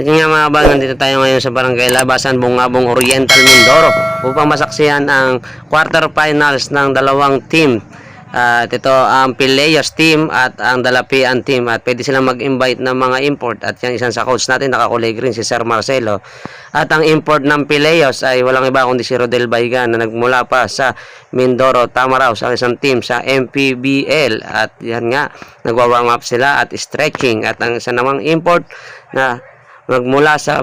At yun nga mga bang, nandito tayo ngayon sa Barangay Labasan, Bungabong Oriental, Mindoro upang masaksihan ang quarterfinals ng dalawang team. At ito ang Peleos team at ang Dalapian team, at pwede silang mag-invite ng mga import. At yan, isang sa coach natin, nakakulig rin si Sir Marcelo. At ang import ng Peleos ay walang iba kundi si Rodel Baigan na nagmula pa sa Mindoro, Tamaraw, sa isang team sa MPBL. At yan nga, nagwa-warm up sila at stretching. At ang isa namang import na magmula sa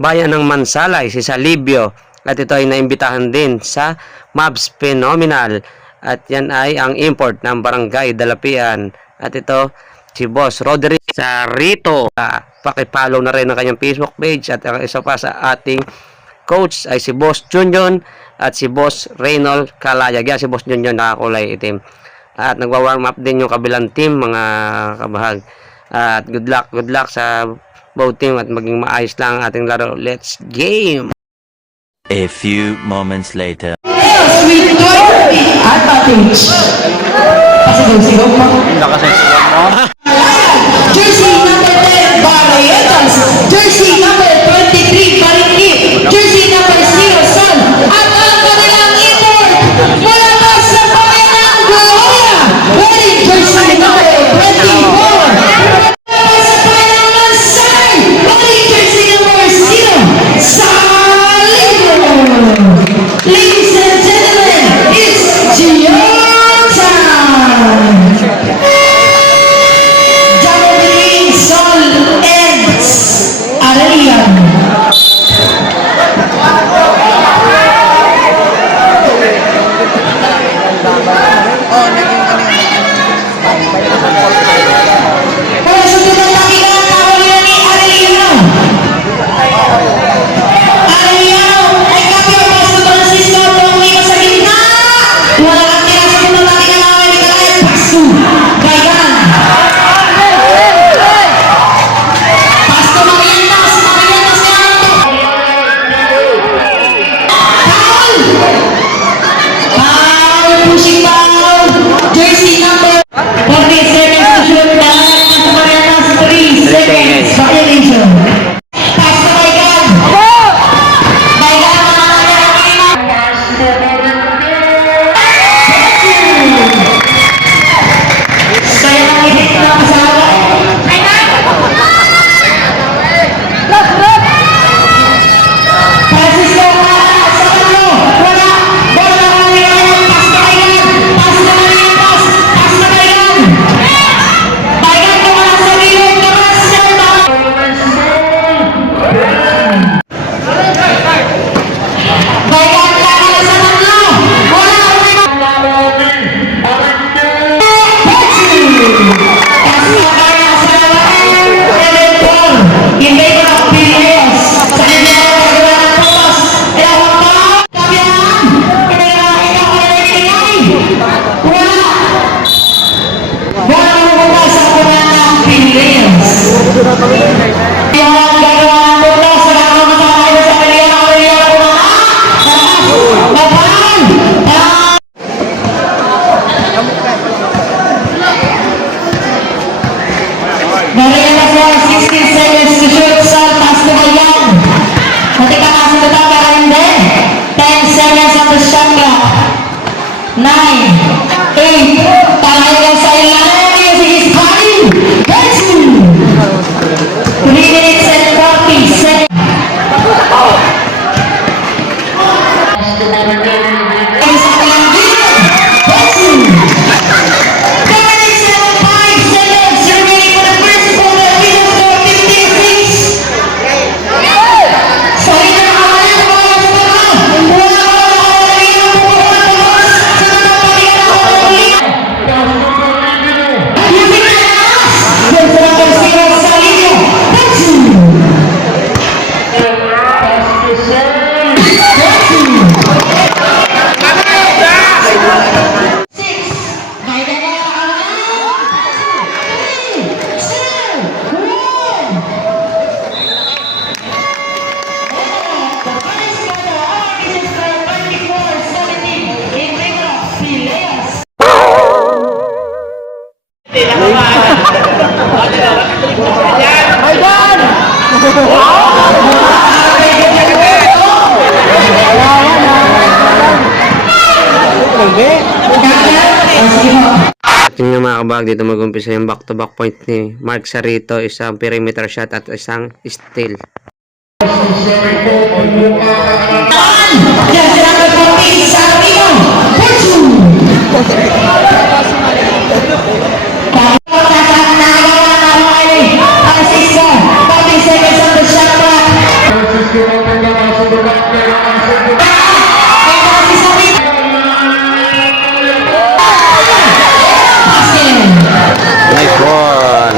bayan ng Mansalay, si Salibio, at ito ay naimbitahan din sa Mavs Phenomenal. At yan ay ang import ng Barangay Dalapian. At ito si Boss Roderick Sarito. Pakipollow na rin ang kanyang Facebook page. At ang isa pa sa ating coach ay si Boss Junjon at si Boss Reynold Kalayag. Yan si Boss Junjon, nakakulay itim. At nagwa-warm up din yung kabilang team, mga kabahag. At good luck sa both team at maging maayos lang ang ating laro. Let's game! A few moments later. With 20 advantage. Pasigaw-sigaw mo. Nakasasigaw mo. Jersey number 10, Barrientos. Jersey number 23, Bariki. Jersey number 0, Son. At ang kanilang import mula pa sa bayan ng Gloria. Wearing jersey number 24. Mula sa bayan ng Mansay. Wearing jersey number 0, Salino. Ladies and gentlemen, it's your time. Javelin, Son. Tingnan mga kabag, dito mag-umpisa yung back-to-back point ni Mark Sarito, isang perimeter shot at isang steal. Yes, number 14, Sarino. Nice one!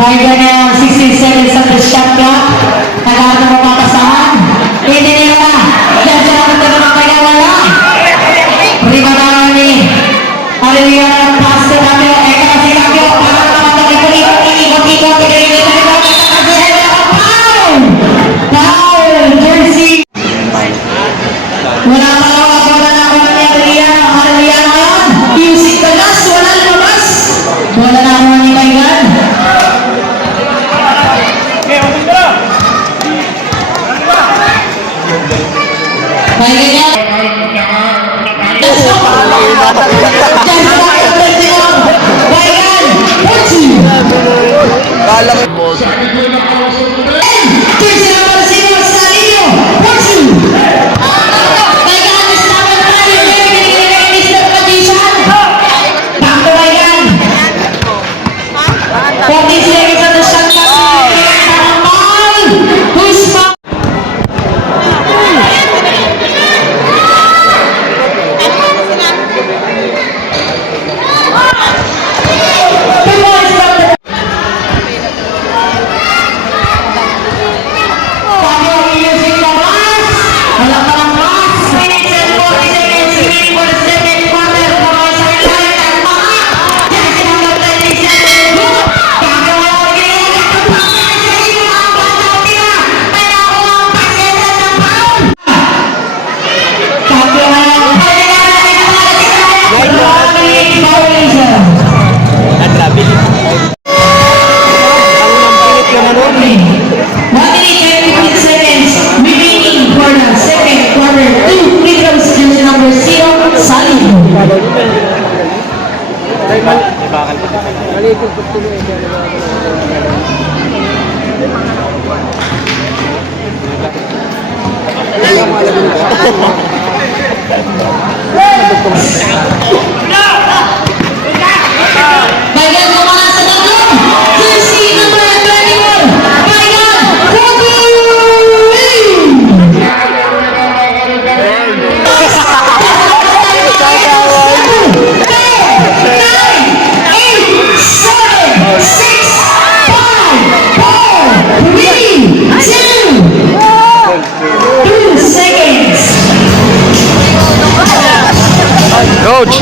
Bayan na 16 seconds of the shot clock. Nagkaroon ng mapapasahan. Hindi nila. Diyan siya naman na naman kaya wala. Ribadaran ni Aurelio Pastor Camilo. Eka kasi Camilo. Para naman na ikot-ikot. Pinag-ikot. Foul! Foul! Jersey. Wala pa lang. Wala na ako na ni Aurelio. Aurelio ngayon. Music the last. Wala lumabas. Wala na ako ni Kaigan. Bayan kumana sa tatlong. Jersey number 21. Bayan Coach!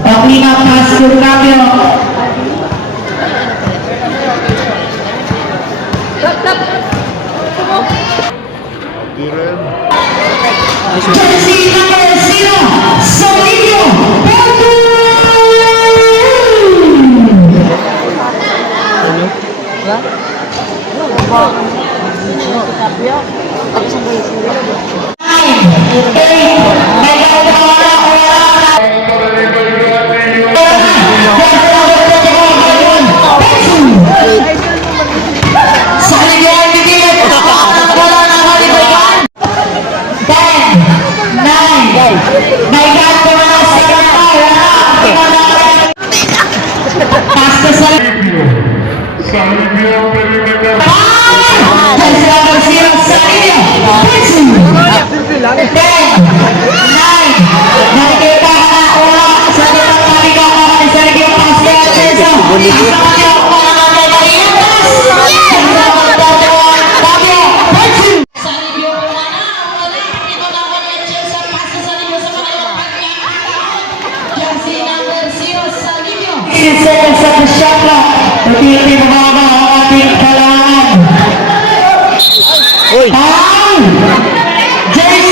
Paulina Pastor Camilo. Jersey number 0, Solilio. Jersey number 0. Salivio, 10, 9, nakikita ka na wala sa ibang kaligaw ka ni Sergio Pascal Cesar. Sa kanya, mga nagagalitas. Sa magdadawang Fabio, 10. Salivio, wala. Ito naman yung Cesar Pascal Salivio sa mga ibang pagkakataon. Jersey number 0, Salivio. 6 seconds sa shot clock. Pagkiti mababa ang ating kailangan. Time! Jersey!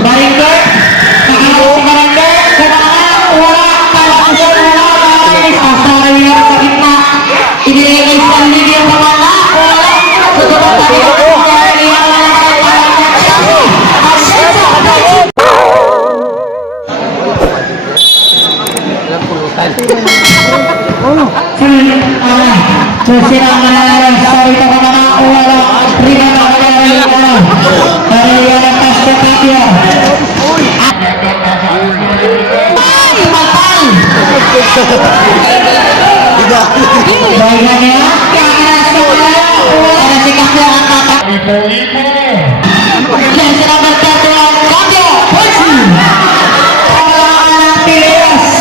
Baringer, nakahawak si Baringer, kailangan wala ang kalabasan, wala ang kalabasan, asara yun sa gitna, inilagay sa linya ang mga wala, sa tulong tayo, Sesira manalo sa ito ka na wala Riga na wala Kaya na pasta tapio Matay Bayan niya Kakaras na wala Para si Kapio ang kata Sesira berkata Kapio Pusi Wala ang Pilias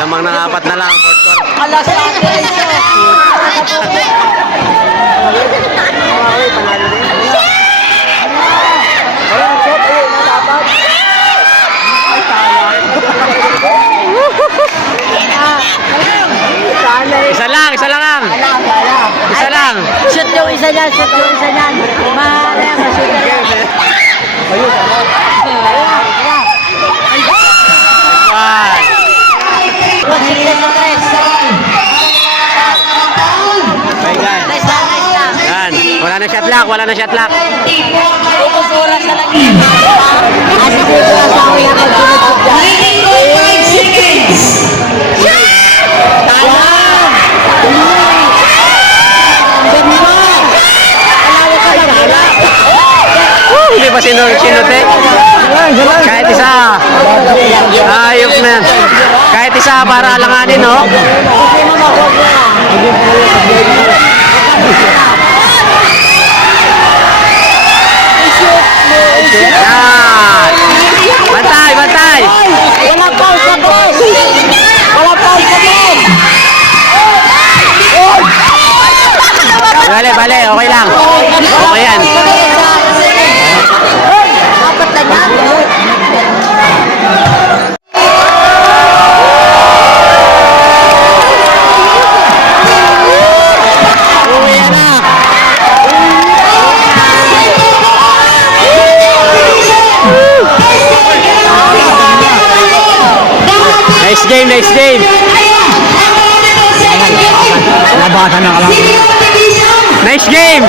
Lamang ng 4 na lang. Fourth quarter. Alas Isa lang. Isa lang. Shoot yung isa niyan, shoot yung isa niyan. Ma-shoot na yan. Yan. Wala na shot lock. Ubus oras na lang yan. Kasi dito na sa akin ako sunod-sunod dyan. 5 seconds! Hindi pa sinuti. Kahit isa. Ayok na. Kahit isa para alanganin, no? Yan. Bantay. Wala pause sa boss. Wala pause sa boss. Bale. Okay lang. Okay yan. Dapat na yan. Nice game. Labasan na kalang. Nice game.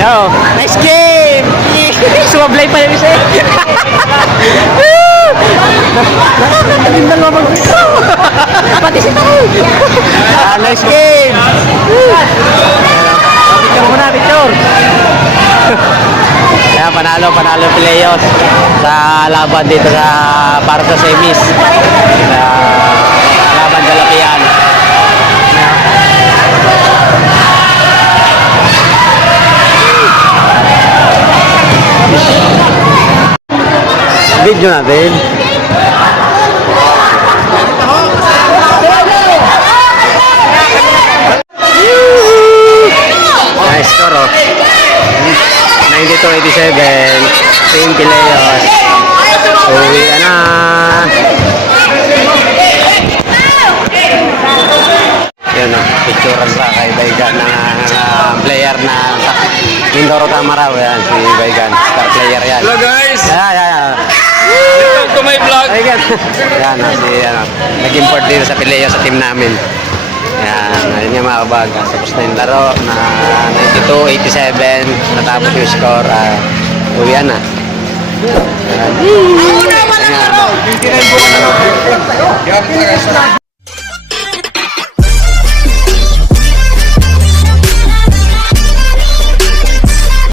Yo, nice game! Sumablay pa yung isa eh. Naging dalawa pati si Takoy. Nice game! Picture muna, picture! Kaya panalo Pilios sa laban dito para sa semis. Sa laban sa Lapian. Video natin. Nice score, oh. 92-87. Team Pilios. Uwi na. Yun, oh. Picturean pa kay Baygan na player na Mindoro Tamaraw. Yan, si Baygan. Star player yan. Hello guys! Yeah. Welcome to my vlog! Baygan. Yan, oh, si nag-import dito sa Pilios sa team namin. Yan, ayun nga mga kabag. Tapos na yung laro na 92-87. Natapos yung score. Uwian na. Yan. Yan.